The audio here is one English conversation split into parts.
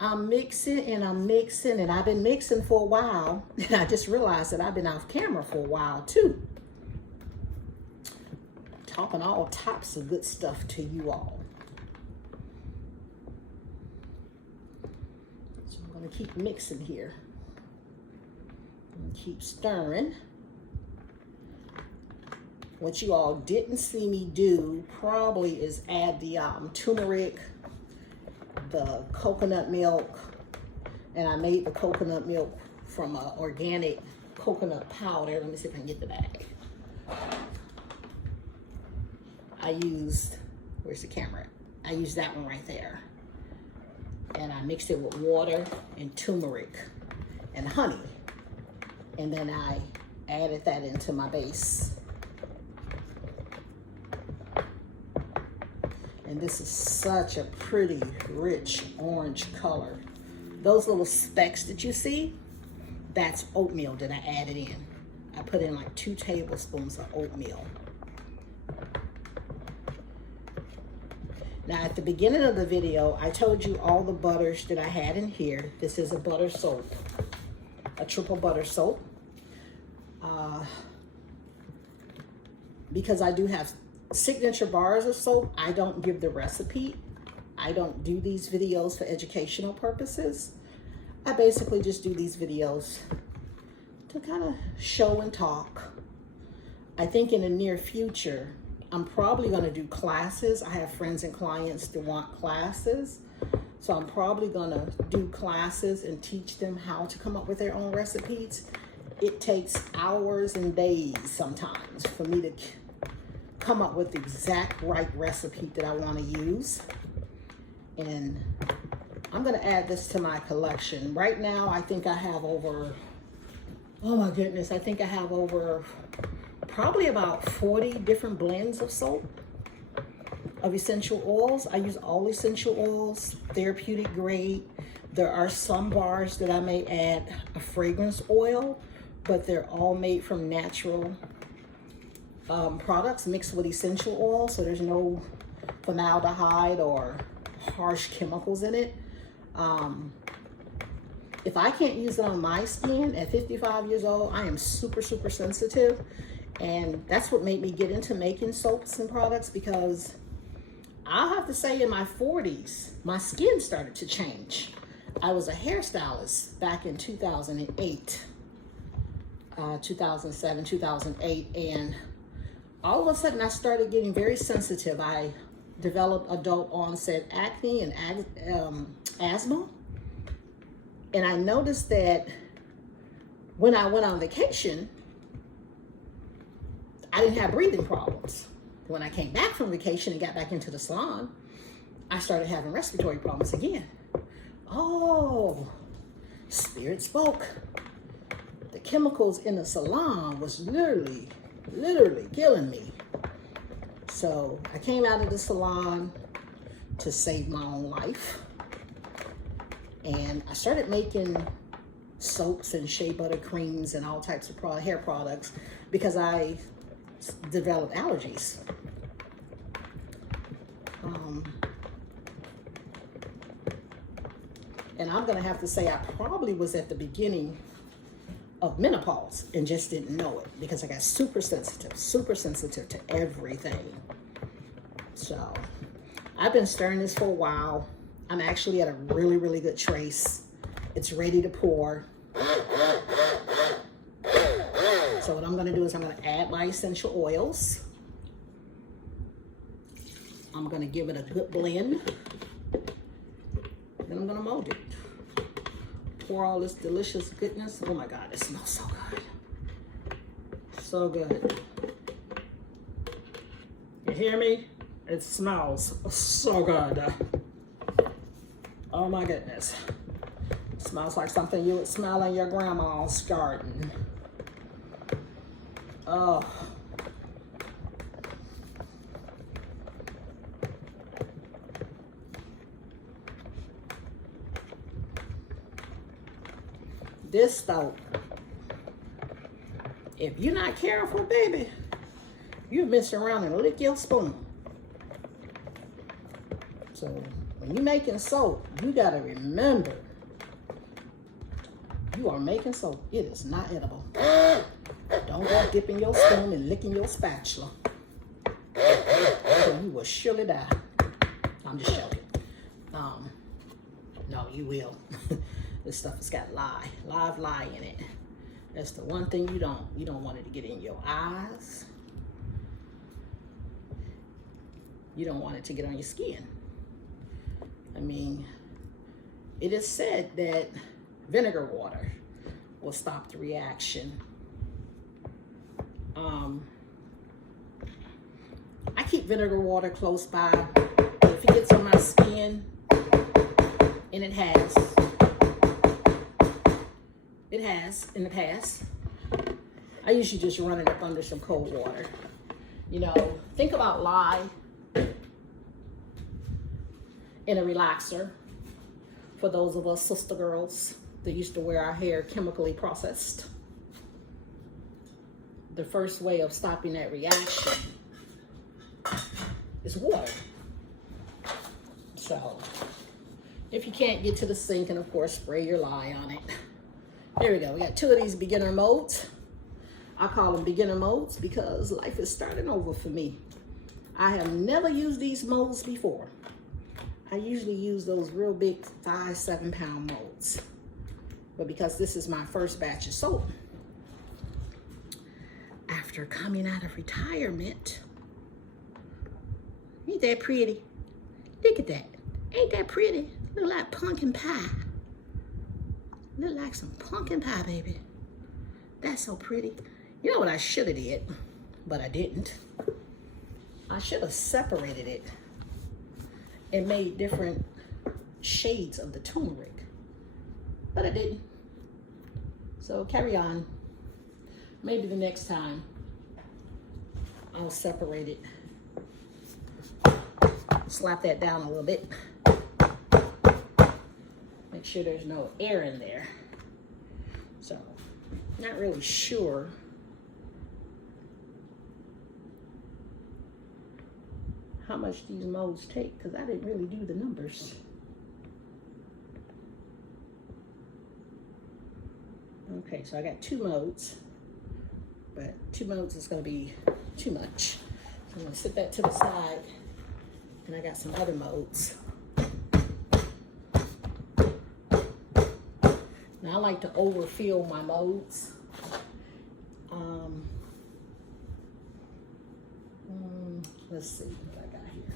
I'm mixing and I'm mixing, and I've been mixing for a while. And I just realized that I've been off camera for a while too. Talking all types of good stuff to you all. So I'm gonna keep mixing here. And keep stirring. What you all didn't see me do probably is add the turmeric, the coconut milk, and I made the coconut milk from organic coconut powder. Let me see if I can get the bag. I used, where's the camera? I used that one right there. And I mixed it with water and turmeric and honey. And then I added that into my base. And this is such a pretty, rich orange color. Those little specks that you see, that's oatmeal that I added in. I put in like 2 tablespoons of oatmeal. Now at the beginning of the video, I told you all the butters that I had in here. This is a butter soap, a triple butter soap. Because I do have signature bars of soap, I don't give the recipe. I don't do these videos for educational purposes. I basically just do these videos to kind of show and talk. I think in the near future, I'm probably going to do classes. I have friends and clients that want classes. So I'm probably going to do classes and teach them how to come up with their own recipes. It takes hours and days sometimes for me to come up with the exact right recipe that I want to use. And I'm going to add this to my collection. Right now, I think I have over, oh my goodness, I think I have over probably about 40 different blends of soap, of essential oils. I use all essential oils, therapeutic grade. There are some bars that I may add a fragrance oil, but they're all made from natural products mixed with essential oil, so there's no formaldehyde or harsh chemicals in it. If I can't use it on my skin at 55 years old, I am super, super sensitive. And that's what made me get into making soaps and products, because I'll have to say in my 40s, my skin started to change. I was a hairstylist back in 2008, 2007, 2008, and all of a sudden I started getting very sensitive. I developed adult onset acne and asthma. And I noticed that when I went on vacation, I didn't have breathing problems. When I came back from vacation and got back into the salon, I started having respiratory problems again. Oh, spirit spoke. The chemicals in the salon was literally killing me. So I came out of the salon to save my own life. And I started making soaps and shea butter creams and all types of hair products because I developed allergies. And I'm gonna have to say I probably was at the beginning of menopause and just didn't know it, because I got super sensitive to everything. So I've been stirring this for a while. I'm actually at a really good trace. It's ready to pour. So what I'm gonna do is I'm gonna add my essential oils. I'm gonna give it a good blend. Then I'm gonna mold it. Pour all this delicious goodness. Oh my God, it smells so good. So good. You hear me? It smells so good. Oh my goodness. It smells like something you would smell in your grandma's garden. Oh. This soap, if you're not careful, baby, you mess around and lick your spoon. So When you're making soap, you gotta remember, you are making soap. It is not edible. Don't go dipping your spoon and licking your spatula. So you will surely die. I'm just joking. No, you will. This stuff has got live lye in it. That's the one thing you don't want it to get in your eyes. You don't want it to get on your skin. I mean, it is said that vinegar water will stop the reaction. I keep vinegar water close by. If it gets on my skin, and it has in the past, I usually just run it up under some cold water. You know, think about lye in a relaxer for those of us sister girls that used to wear our hair chemically processed. The first way of stopping that reaction is water. So if you can't get to the sink, and of course spray your lye on it. There we go. We got 2 of these beginner molds. I call them beginner molds because life is starting over for me. I have never used these molds before. I usually use those real big 5-7 pound molds. But because this is my first batch of soap, after coming out of retirement, ain't that pretty? Look at that. Ain't that pretty? Look like pumpkin pie. Look like some pumpkin pie, baby. That's so pretty. You know what I should have did, but I didn't. I should have separated it and made different shades of the turmeric, but I didn't. So carry on. Maybe the next time I'll separate it. Slap that down a little bit. Make sure there's no air in there. So, not really sure how much these molds take because I didn't really do the numbers. Okay, so I got 2 molds, but 2 molds is going to be too much. So I'm going to set that to the side, and I got some other molds. Now I like to overfill my molds. Let's see what I got here.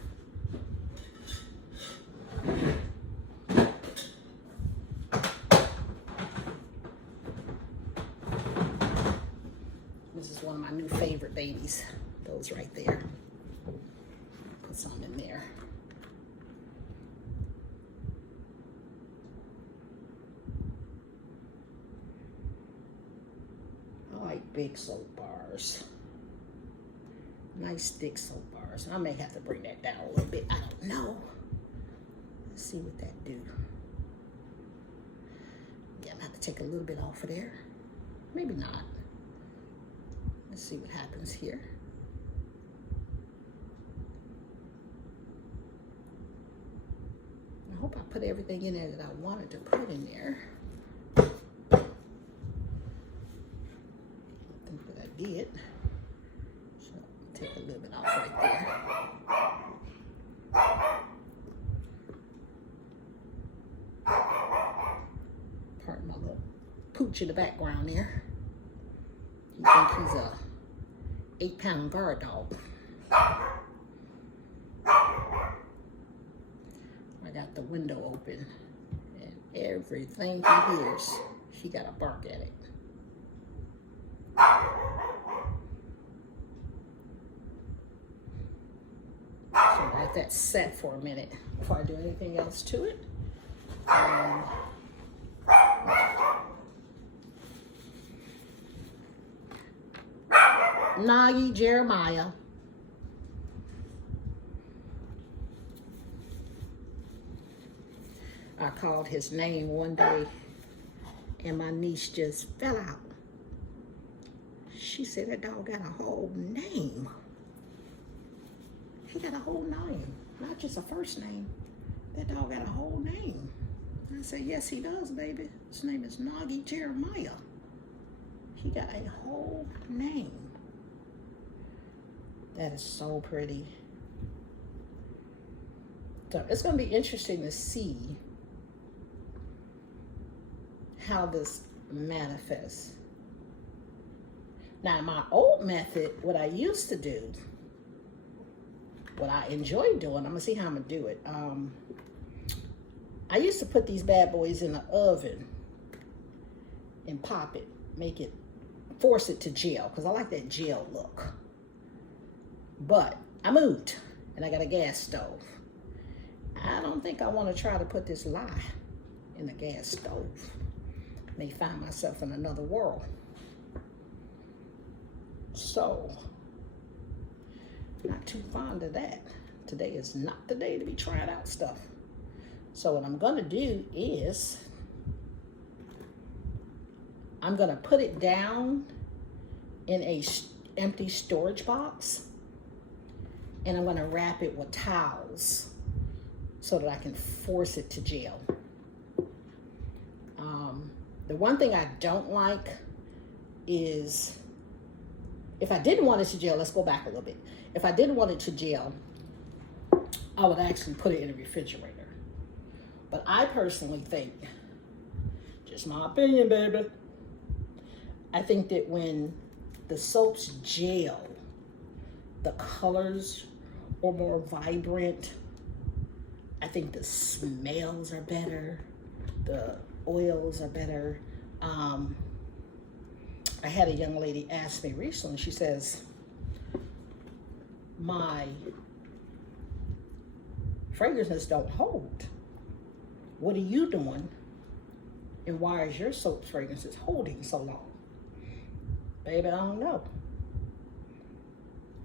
This is one of my new favorite babies. Those right there. Put some in there. I like big soap bars. Nice thick soap bars. I may have to bring that down a little bit. I don't know. Let's see what that do. Yeah, I'm gonna have to take a little bit off of there. Maybe not. Let's see what happens here. I hope I put everything in there that I wanted to put in there. I think that I did. So take a little bit off right there. Pardon my little pooch in the background there. You think he's a 8-pound guard dog. I got the window open and everything he hears, he got to bark at it. So let that set for a minute before I do anything else to it. Nagi Jeremiah. I called his name one day and my niece just fell out. She said that dog got a whole name. He got a whole name, not just a first name. That dog got a whole name. I said, yes, he does, baby. His name is Nagi Jeremiah. He got a whole name. That is so pretty. So it's going to be interesting to see how this manifests. Now, my old method, what I used to do, what I enjoy doing, I'm going to see how I'm going to do it. I used to put these bad boys in the oven and pop it, force it to gel, because I like that gel look. But I moved, and I got a gas stove. I don't think I want to try to put this lye in the gas stove. I may find myself in another world. So, not too fond of that. Today is not the day to be trying out stuff. So what I'm gonna do is, I'm gonna put it down in a empty storage box, and I'm gonna wrap it with towels so that I can force it to gel. The one thing I don't like is, if I didn't want it to gel, let's go back a little bit. If I didn't want it to gel, I would actually put it in the refrigerator. But I personally think, just my opinion, baby, I think that when the soaps gel, the colors are more vibrant. I think the smells are better. The oils are better. I had a young lady ask me recently, she says, my fragrances don't hold. What are you doing? And why is your soap fragrances holding so long? Baby, I don't know.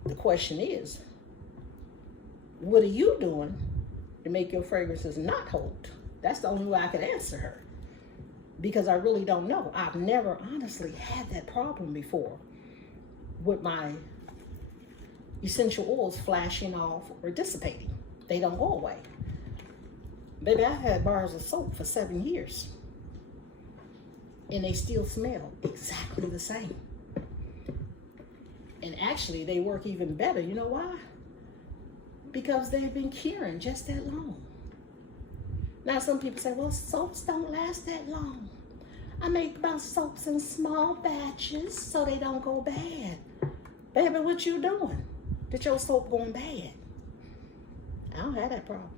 The question is, what are you doing to make your fragrances not hold? That's the only way I could answer her. Because I really don't know. I've never honestly had that problem before with my essential oils flashing off or dissipating. They don't go away. Baby, I've had bars of soap for 7 years. And they still smell exactly the same. And actually, they work even better. You know why? Because they've been curing just that long. Now, some people say, well, soaps don't last that long. I make my soaps in small batches so they don't go bad. Baby, what you doing that your soap going bad? I don't have that problem.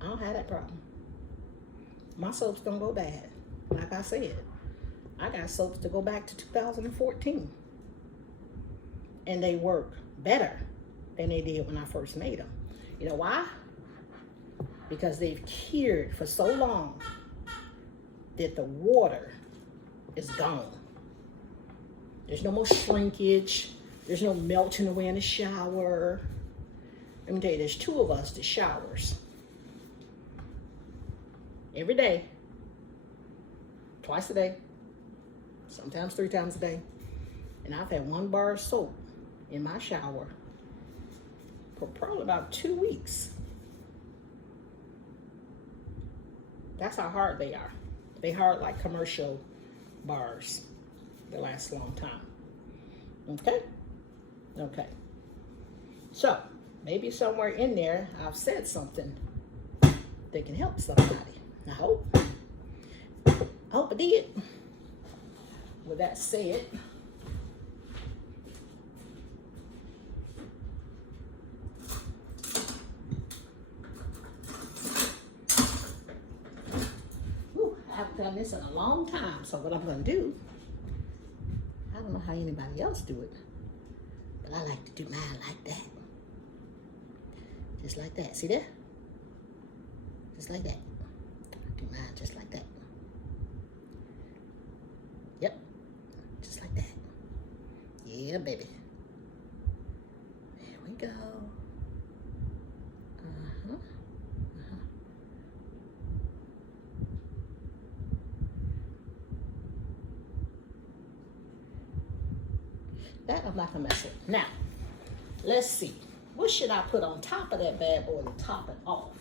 I don't have that problem. My soaps don't go bad. Like I said, I got soaps to go back to 2014. And they work better than they did when I first made them. You know why? Because they've cured for so long that the water is gone. There's no more shrinkage. There's no melting away in the shower. Let me tell you, there's 2 of us that showers every day, twice a day, sometimes 3 times a day. And I've had 1 bar of soap in my shower for probably about 2 weeks. That's how hard they are. They hard like commercial bars. They last a long time. Okay? Okay. So, maybe somewhere in there I've said something that can help somebody. I hope. I hope I did. With that said, I haven't done this in a long time, so what I'm going to do, I don't know how anybody else do it, but I like to do mine like that. Just like that. See that? Just like that. Do mine just like that. Yep. Just like that. Yeah, baby. There we go. That I'm not gonna mess with. Now, let's see. What should I put on top of that bad boy to top it off?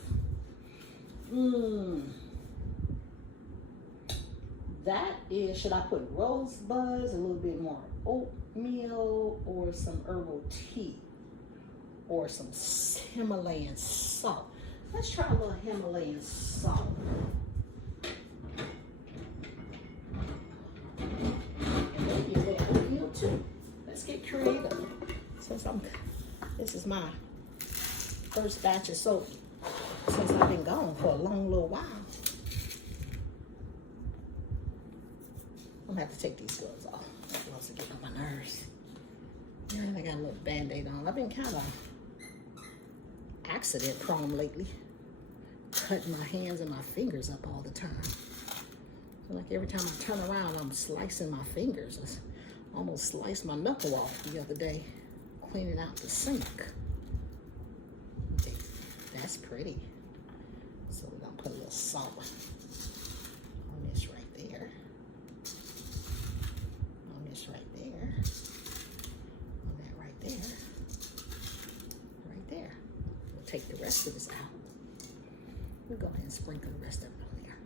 That is, should I put rosebuds, a little bit more oatmeal, or some herbal tea, or some Himalayan salt? Let's try a little Himalayan salt. And maybe a little oatmeal too. Let's get creative. Since this is my first batch of soap since I've been gone for a long little while. I'm gonna have to take these gloves off. These gloves are getting on my nerves. And I got a little band-aid on. I've been kind of accident prone lately. Cutting my hands and my fingers up all the time. So like every time I turn around, I'm slicing my fingers. I almost sliced my knuckle off the other day, cleaning out the sink. Okay, that's pretty. So we're gonna put a little salt on this right there. On this right there. On that right there. Right there. We'll take the rest of this out. We'll go ahead and sprinkle the rest of it on there.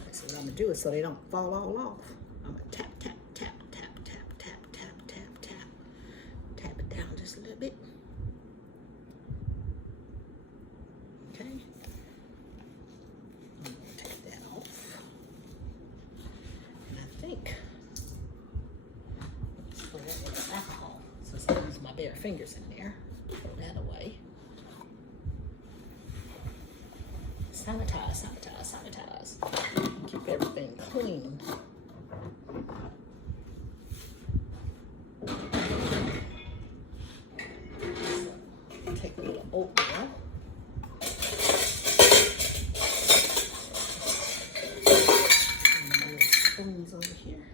Okay, so what I'm gonna do is so they don't fall all off, I'm gonna tap, tap, tap, tap, tap, tap, tap, tap, tap. Tap it down just a little bit. Okay. I'm gonna take that off. And I think let's throw that in the alcohol since I use my bare fingers in there. Throw that away. Sanitize, sanitize, sanitize. Keep everything clean. So, take a little oatmeal. And my little spoons over here.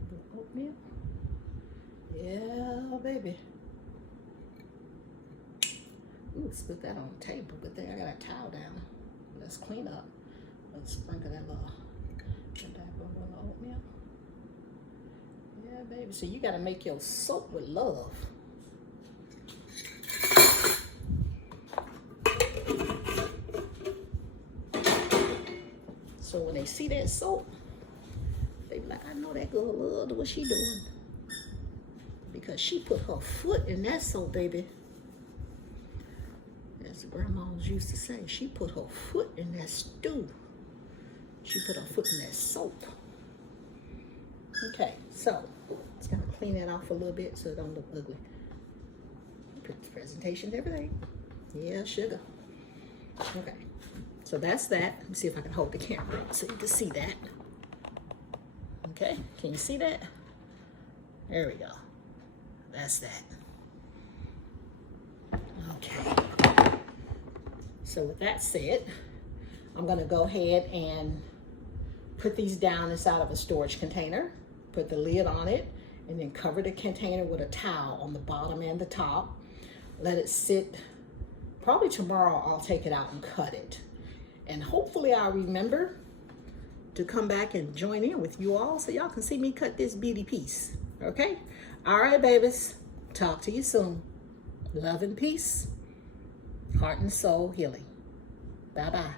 A little oatmeal. Yeah, baby. Ooh, split that on the table, but then I got a towel down. Let's clean up. Let's sprinkle that little oatmeal. Yeah, baby. So you got to make your soap with love. So when they see that soap, they be like, I know that girl loved what she doing. Because she put her foot in that soap, baby. As the grandmas used to say, she put her foot in that stew. She put her foot in that soap. Okay, so just gonna clean that off a little bit so it don't look ugly. Presentation, everything. Yeah, sugar. Okay, so that's that. Let me see if I can hold the camera up so you can see that. Okay, can you see that? There we go. That's that. Okay. So with that said, I'm gonna go ahead and put these down inside of a storage container, put the lid on it, and then cover the container with a towel on the bottom and the top. Let it sit. Probably tomorrow I'll take it out and cut it. And hopefully I'll remember to come back and join in with you all so y'all can see me cut this beauty piece, okay? All right, babies, talk to you soon. Love and peace, heart and soul healing. Bye-bye.